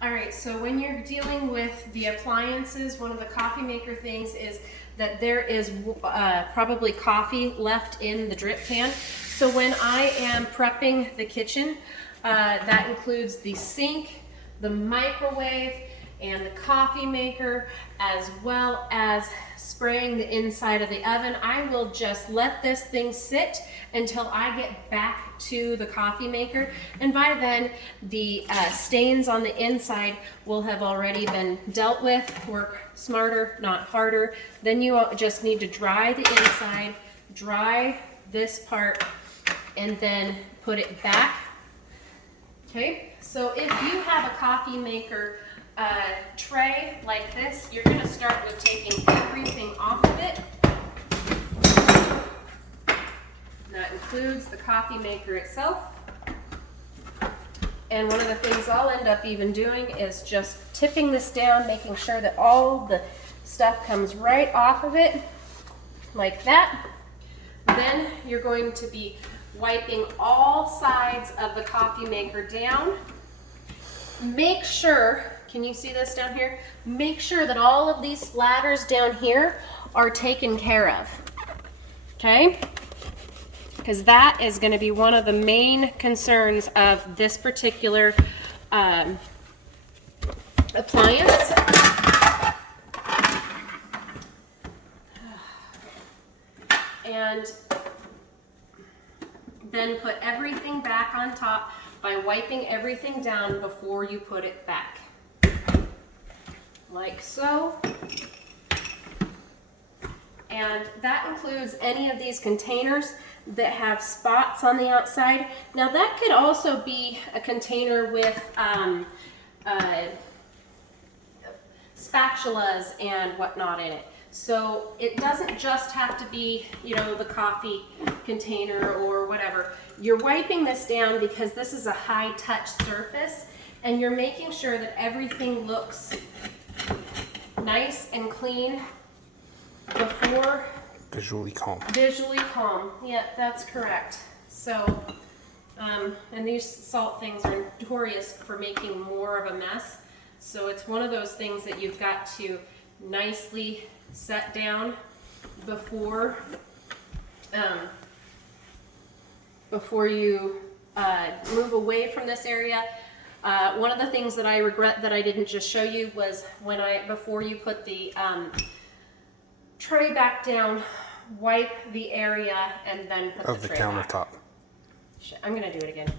All right, so when you're dealing with the appliances, one of the coffee maker things is that there is probably coffee left in the drip pan. So when I am prepping the kitchen, that includes the sink, the microwave, and the coffee maker, as well as spraying the inside of the oven. I will just let this thing sit until I get back to the coffee maker, and by then the stains on the inside will have already been dealt with. Work smarter, not harder. Then you just need to dry the inside, dry this part, and then put it back. Okay, so if you have a coffee maker tray like this, you're going to start with taking everything off of it. That includes the coffee maker itself. And one of the things I'll end up even doing is just tipping this down, making sure that all the stuff comes right off of it, like that. Then you're going to be wiping all sides of the coffee maker down. Make sure, can you see this down here? Make sure that all of these splatters down here are taken care of, okay? Because that is going to be one of the main concerns of this particular appliance. And then put everything back on top by wiping everything down before you put it back. Like so. And that includes any of these containers that have spots on the outside. Now that could also be a container with spatulas and whatnot in it. So it doesn't just have to be, you know, the coffee container or whatever. You're wiping this down because this is a high touch surface, and you're making sure that everything looks nice and clean before. Visually calm. Visually calm. Yeah, that's correct. So, and these salt things are notorious for making more of a mess. So it's one of those things that you've got to nicely set down before you move away from this area. One of the things that I regret that I didn't just show you was before you put the tray back down, wipe the area and then put of the the tray countertop. back. I'm gonna do it again.